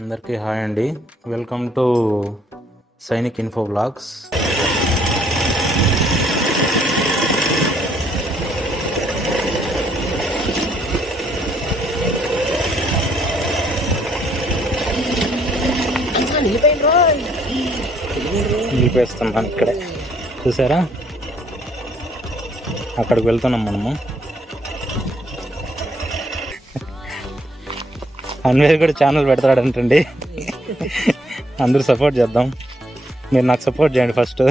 అందరికీ హాయ్ అండి. Welcome to Sainik info vlogs. నిలిపేస్తున్నాను ఇక్కడే, చూసారా? అక్కడికి వెళ్తున్నాం మనము. అన్వేష్ కూడా ఛానల్ పెడతాడంటండి. అందరూ సపోర్ట్ చేద్దాం. మీరు నాకు సపోర్ట్ చేయండి ఫస్ట్,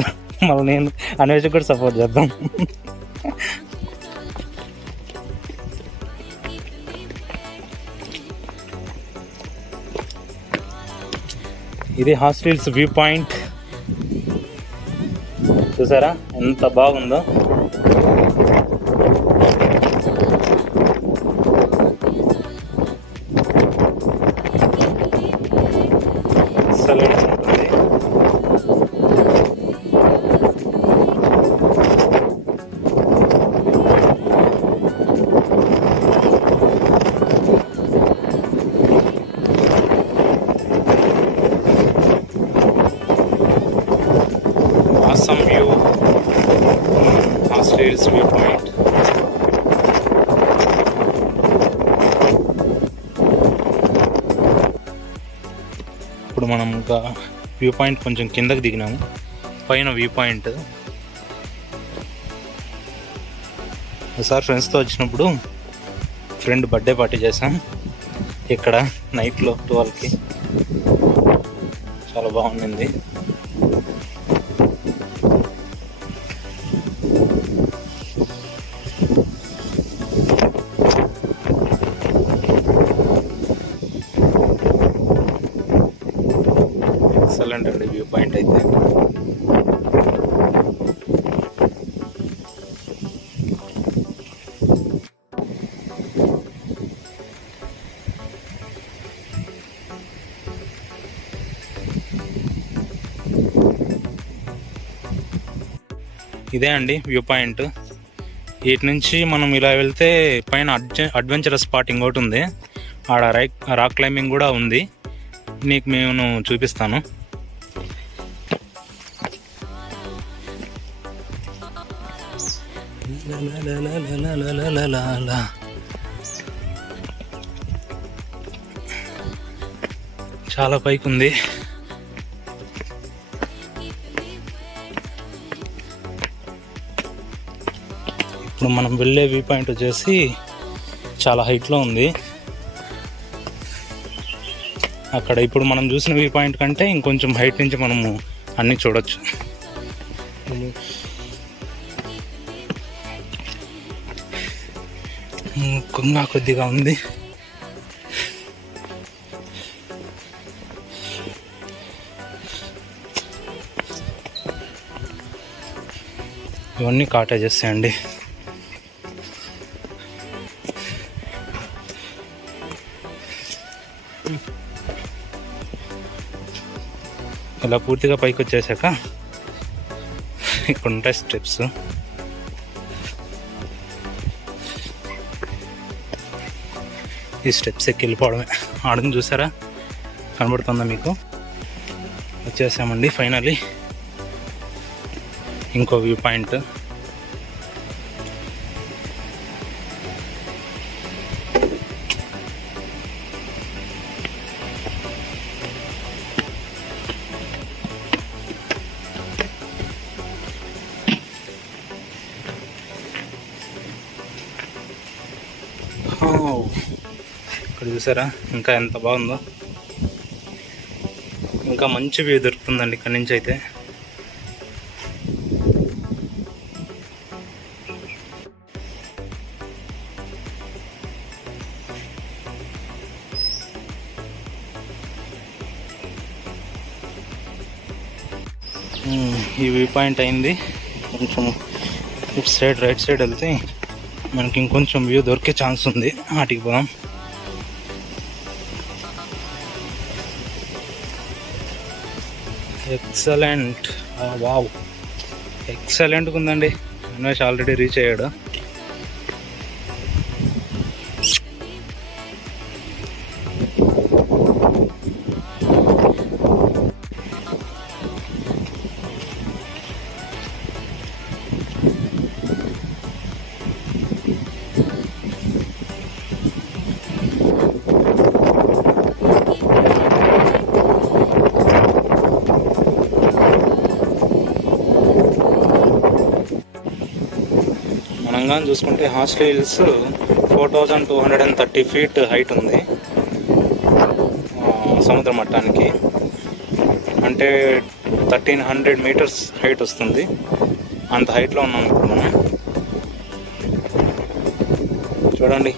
మళ్ళీ నేను అన్వేష్కి కూడా సపోర్ట్ చేద్దాం. ఇది హాస్టల్స్ వ్యూ పాయింట్, చూసారా ఎంత బాగుందో. Awesome view, Horsleyhills view point. ఇప్పుడు మనం ఇంకా వ్యూ పాయింట్ కొంచెం కిందకి దిగినాము. పైన వ్యూ పాయింట్ ఒకసారి ఫ్రెండ్స్తో వచ్చినప్పుడు ఫ్రెండ్ బర్త్డే పార్టీ చేసాం ఇక్కడ నైట్లో 12కి. చాలా బాగుంది. ఎక్సలెంట్ అండి వ్యూ పాయింట్ అయితే. ఇదే అండి వ్యూ పాయింట్. వీటి నుంచి మనం ఇలా వెళ్తే పైన అడ్వెంచరస్ స్పాట్ ఇంకోటి ఉంది, ఆడ రాక్ క్లైంబింగ్ కూడా ఉంది. నీకు నేను చూపిస్తాను. చాలా పైకి ఉంది. ఇప్పుడు మనం వెళ్ళే వ్యూ పాయింట్ వచ్చేసి చాలా హైట్లో ఉంది. అక్కడ ఇప్పుడు మనం చూసిన వ్యూ పాయింట్ కంటే ఇంకొంచెం హైట్ నుంచి మనము అన్నీ చూడొచ్చు. ఇంకా కొద్దిగా ఉంది. ఇవన్నీ కాటేజెస్ అండి. ఇలా పూర్తిగా పైకి వచ్చేసాక ఇక్కడ ఉంటాయి స్టెప్స్. ఈ స్టెప్స్ ఎక్కి వెళ్ళిపోవడమే. ఆడని చూసారా, కనబడుతుందా మీకు? వచ్చేసామండి ఫైనల్లీ ఇంకో వ్యూ పాయింట్. ఇక్కడ చూసారా ఇంకా ఎంత బాగుందో. ఇంకా మంచి వ్యూ దొరుకుతుందండి ఇక్కడి నుంచి అయితే. ఈ వ్యూ పాయింట్ అయింది. కొంచెం ఇటు సైడ్ రైట్ సైడ్ వెళ్తే మనకి ఇంకొంచెం వ్యూ దొరికే ఛాన్స్ ఉంది. వాటికి పోదాం. ఎక్సలెంట్, వావ్, ఎక్సలెంట్గా ఉందండి. అన్వేష్ ఆల్రెడీ రీచ్ అయ్యాడు. కానీ చూసుకుంటే హార్స్లీ హిల్స్ 4230 feet హైట్ ఉంది సముద్ర మట్టానికి. అంటే 1300 meters హైట్ వస్తుంది. అంత హైట్లో ఉన్నాం ఇప్పుడు మనం. చూడండి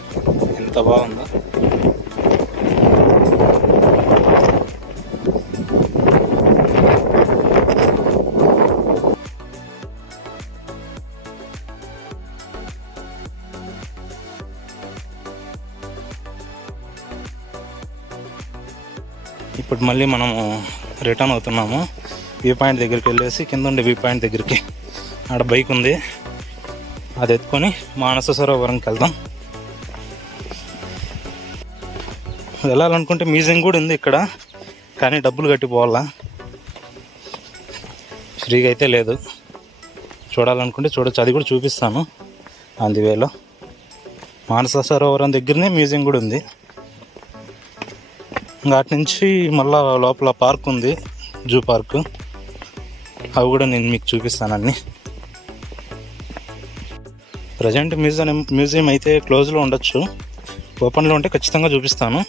ఎంత బాగుందో. ఇప్పుడు మళ్ళీ మనము రిటర్న్ అవుతున్నాము. వ్యూ పాయింట్ దగ్గరికి వెళ్ళేసి కింద ఉండే వ్యూ పాయింట్ దగ్గరికి ఆడ బైక్ ఉంది, అది ఎత్తుకొని మానస సరోవరంకి వెళ్దాం. వెళ్ళాలనుకుంటే మ్యూజియం కూడా ఉంది ఇక్కడ, కానీ డబ్బులు కట్టి పోవాలా, ఫ్రీగా అయితే లేదు. చూడాలనుకుంటే చూడొచ్చు, అది కూడా చూపిస్తాను అందువేలో. మానస సరోవరం దగ్గరనే మ్యూజియం కూడా ఉంది. అటు నుంచి మళ్ళా లోపల పార్క్ ఉంది, జూ పార్క్, అవి కూడా నేను మీకు చూపిస్తాను అన్నీ. ప్రజెంట్ మ్యూజియం అయితే క్లోజ్లో ఉండొచ్చు, ఓపెన్లో ఉంటే ఖచ్చితంగా చూపిస్తాను.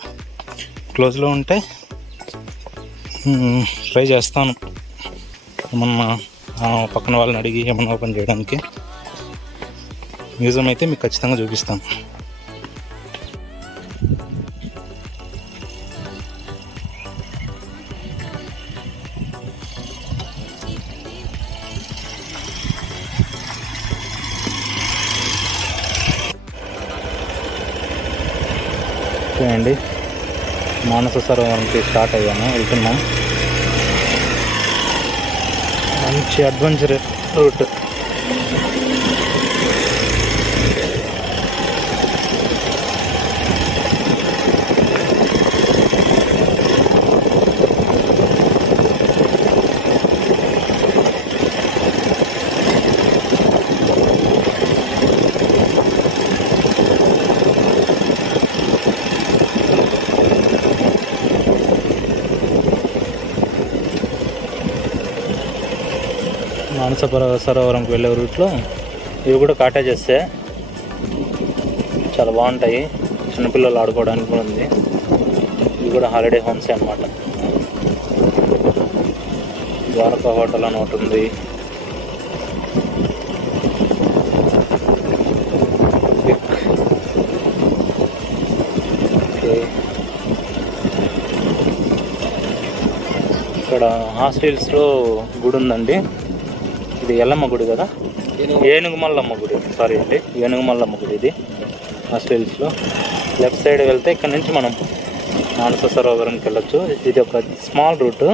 క్లోజ్లో ఉంటే ట్రై చేస్తాను ఏమన్నా పక్కన వాళ్ళని అడిగి ఏమన్నా ఓపెన్ చేయడానికి. మ్యూజియం అయితే మీకు ఖచ్చితంగా చూపిస్తాను. ఓకే అండి, మానస సరోవరంకి స్టార్ట్ అయ్యాము, వెళ్తున్నాం. మంచి అడ్వెంచర్ రూట్. మానస సరోవరంకి వెళ్ళే రూట్లో ఇవి కూడా కాటేజెస్, చాలా బాగుంటాయి. చిన్నపిల్లలు ఆడుకోవడానికి కూడా ఉంది. ఇవి కూడా హాలిడే హోమ్సే అన్నమాట. ద్వారకా హోటల్ అని ఒకటి ఉంది. ఇక్కడ హార్స్లీ హిల్స్లో గుడి ఉందండి. ఇది ఎల్లమ్మ గుడి కదా, ఏనుగుమల్లమ్మ గుడి, సారీ అండి, ఏనుగుమల్లమ్మ గుడి. ఇది హార్స్లీ హిల్స్లో. లెఫ్ట్ సైడ్ వెళ్తే ఇక్కడ నుంచి మనం మానస సరోవరంకి వెళ్ళొచ్చు. ఇది ఒక స్మాల్ రూట్.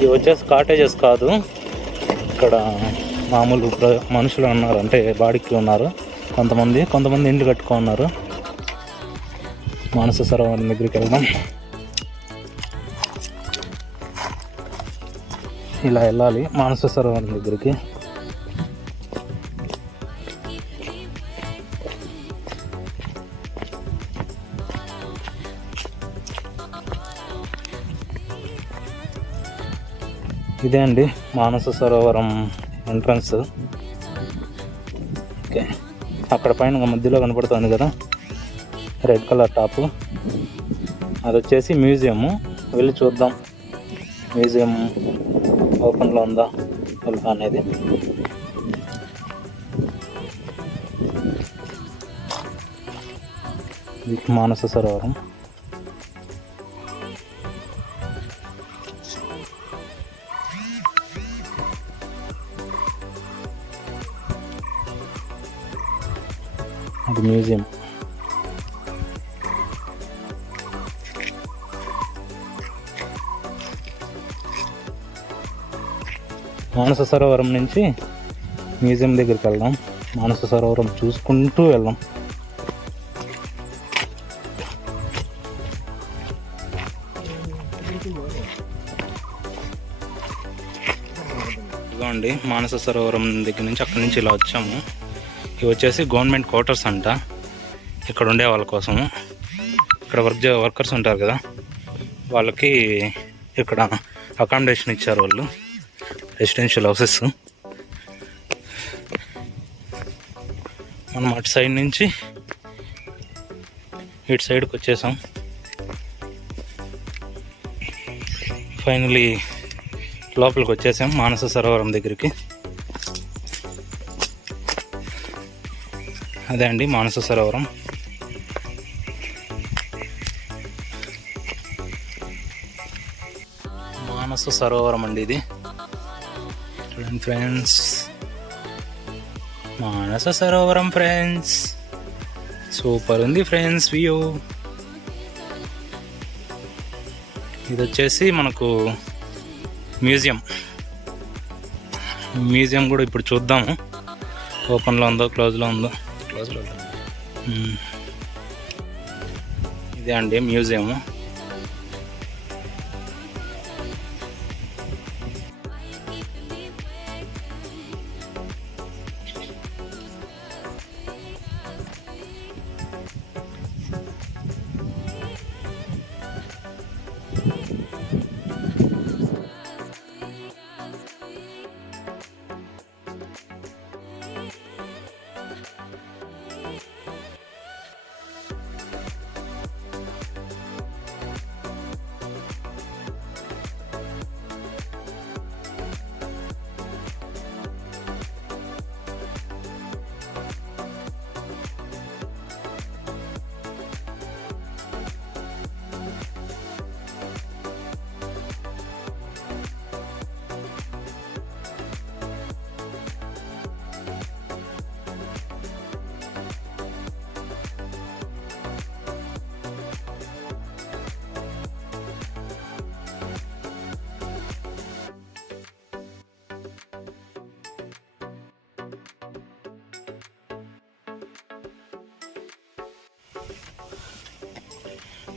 ఇవి వచ్చేసి కాటేజెస్ కాదు, ఇక్కడ మామూలు మనుషులు ఉన్నారు, అంటే బాడికి ఉన్నారు కొంతమంది ఇండ్లు కట్టుకున్నారు. మానస సరోవరం దగ్గరికి వెళ్దాం. ఇలా వెళ్ళాలి మానస సరోవరం దగ్గరికి. ఇదే అండి మానస సరోవరం ఎంట్రన్స్. ఓకే, అక్కడ పైన మధ్యలో కనపడుతుంది కదా రెడ్ కలర్ టాపు, అది వచ్చేసి మ్యూజియము. వెళ్ళి చూద్దాం మ్యూజియం ఓపెన్లో ఉందా వెళ్తా అనేది. మానస సరోవరం. అది మ్యూజియం. మానస సరోవరం నుంచి మ్యూజియం దగ్గరికి వెళ్దాం. మానస సరోవరం చూసుకుంటూ వెళ్దాం. ఇదిగోండి మానస సరోవరం దగ్గర నుంచి అక్కడి నుంచి ఇలా వచ్చాము. ఇవి వచ్చేసి గవర్నమెంట్ క్వార్టర్స్ అంట, ఇక్కడ ఉండే వాళ్ళ కోసము. ఇక్కడ వర్కర్స్ ఉంటారు కదా, వాళ్ళకి ఇక్కడ అకామిడేషన్ ఇచ్చారు వాళ్ళు, రెసిడెన్షియల్ హౌసెస్. మనం అటు సైడ్ నుంచి ఇటు సైడ్కి వచ్చేసాం. ఫైనలీ లోపలికి వచ్చేసాం మానస సరోవరం దగ్గరికి. అదే అండి మానస సరోవరం. మానస సరోవరం అండి ఇది. చూడండి friends, Manasa Sarovaram friends, super ఉంది ఫ్రెండ్స్ వ్యూ. ఇది వచ్చేసి మనకు మ్యూజియం కూడా ఇప్పుడు చూద్దాము, ఓపెన్లో ఉందో క్లోజ్లో ఉందో. ఇదే అండి museum.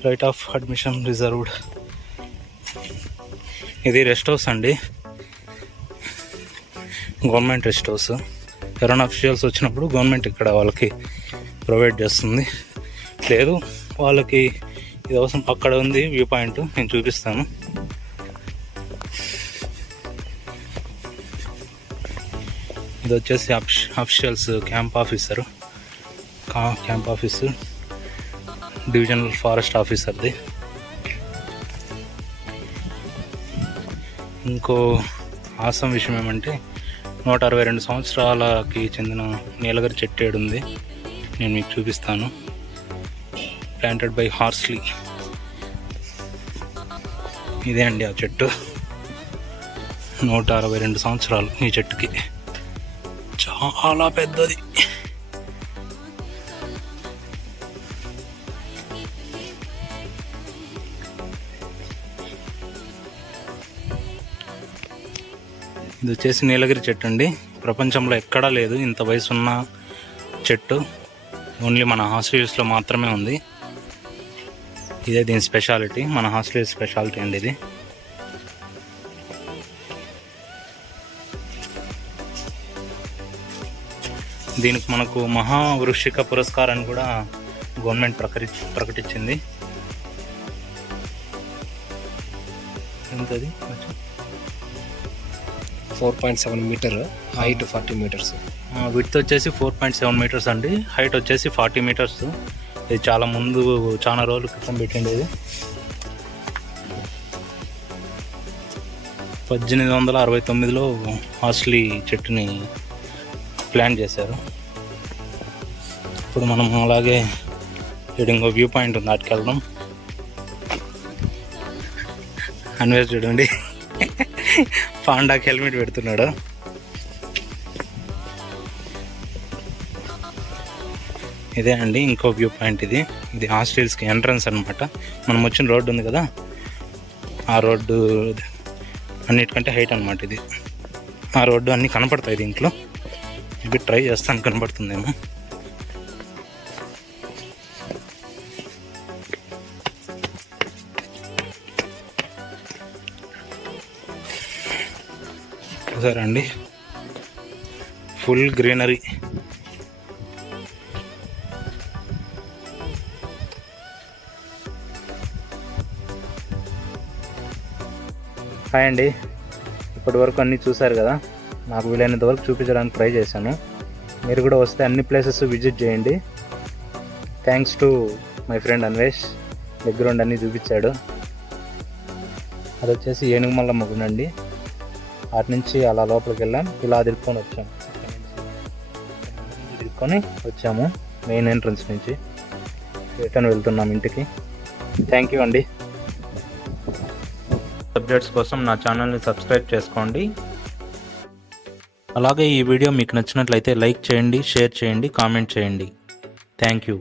Right of admission reserved. ఇది రెస్ట్ హౌస్ అండి, గవర్నమెంట్ రెస్ట్ హౌస్. ఎవరైనా అఫీషియల్స్ వచ్చినప్పుడు గవర్నమెంట్ ఇక్కడ వాళ్ళకి ప్రొవైడ్ చేస్తుంది. లేదు వాళ్ళకి ఇది అవసరం, అక్కడ ఉంది వ్యూ పాయింట్, నేను చూపిస్తాను. ఇది వచ్చేసి officials camp office, divisional forest ఆఫీసర్ది. ఇంకో ఆసం విషయం ఏమంటే 162 సంవత్సరాలకి చెందిన నీలగిరి చెట్టు ఏడుంది, నేను మీకు చూపిస్తాను. Planted by Horsley. ఇదే అండి ఆ చెట్టు, 162 సంవత్సరాలు ఈ చెట్టుకి, చాలా పెద్దది. ఇది వచ్చేసి నీలగిరి చెట్టు అండి, ప్రపంచంలో ఎక్కడా లేదు ఇంత వయసున్న చెట్టు, ఓన్లీ మన హాస్టల్స్లో మాత్రమే ఉంది. ఇదే దీని స్పెషాలిటీ, మన హాస్టల్ స్పెషాలిటీ అండి ఇది. దీనికి మనకు మహావృక్షిక పురస్కారాన్ని కూడా గవర్నమెంట్ ప్రకటించింది. ఎంతది? 4.7 మీటర్, హైట్ 40 మీటర్స్. విడ్త్ వచ్చేసి 4.7 మీటర్స్ అండి, హైట్ వచ్చేసి 40 మీటర్స్. ఇది చాలా రోజుల క్రితం పెట్టింది. ఇది 1869లో హార్స్లీ చెట్టుని ప్లాన్ చేశారు. ఇప్పుడు మనం అలాగే ఇంకో వ్యూ పాయింట్ ఉంది, అటుకి వెళ్దాం. అన్వేష్ చూడండి పాండాకి హెల్మెట్ పెడుతున్నాడు. ఇదే అండి ఇంకో వ్యూ పాయింట్. ఇది హాస్టల్స్కి ఎంట్రన్స్ అనమాట. మనం వచ్చిన రోడ్డు ఉంది కదా, ఆ రోడ్డు అన్నిటికంటే హైట్ అనమాట ఇది. ఆ రోడ్డు అన్నీ కనపడతాయి దీంట్లో. ఇది ట్రై చేస్తాను, కనపడుతుందేమో. సరే అండి. Full greenery. హాయ్ అండి, ఇప్పటి వరకు అన్నీ చూశారు కదా. నాకు వీలైనంత వరకు చూపించడానికి ట్రై చేశాను. మీరు కూడా వస్తే అన్ని ప్లేసెస్ విజిట్ చేయండి. Thanks to my friend Anvesh, దగ్గరుండి అన్నీ చూపించాడు. అది వచ్చేసి ఏనుగుమల్లమ్మ గుడి అండి. అటు నుంచి అలా లోపలికి వెళ్ళాం, ఇలా తిరుక్కొని వచ్చాము. తిరుక్కొని వచ్చాము మెయిన్ ఎంట్రన్స్ నుంచి. రిటర్న్ వెళ్తున్నాం ఇంటికి. థ్యాంక్ యూ అండి. అప్డేట్స్ కోసం నా ఛానల్ని సబ్స్క్రైబ్ చేసుకోండి. అలాగే ఈ వీడియో మీకు నచ్చినట్లయితే లైక్ చేయండి, షేర్ చేయండి, కామెంట్ చేయండి. Thank you.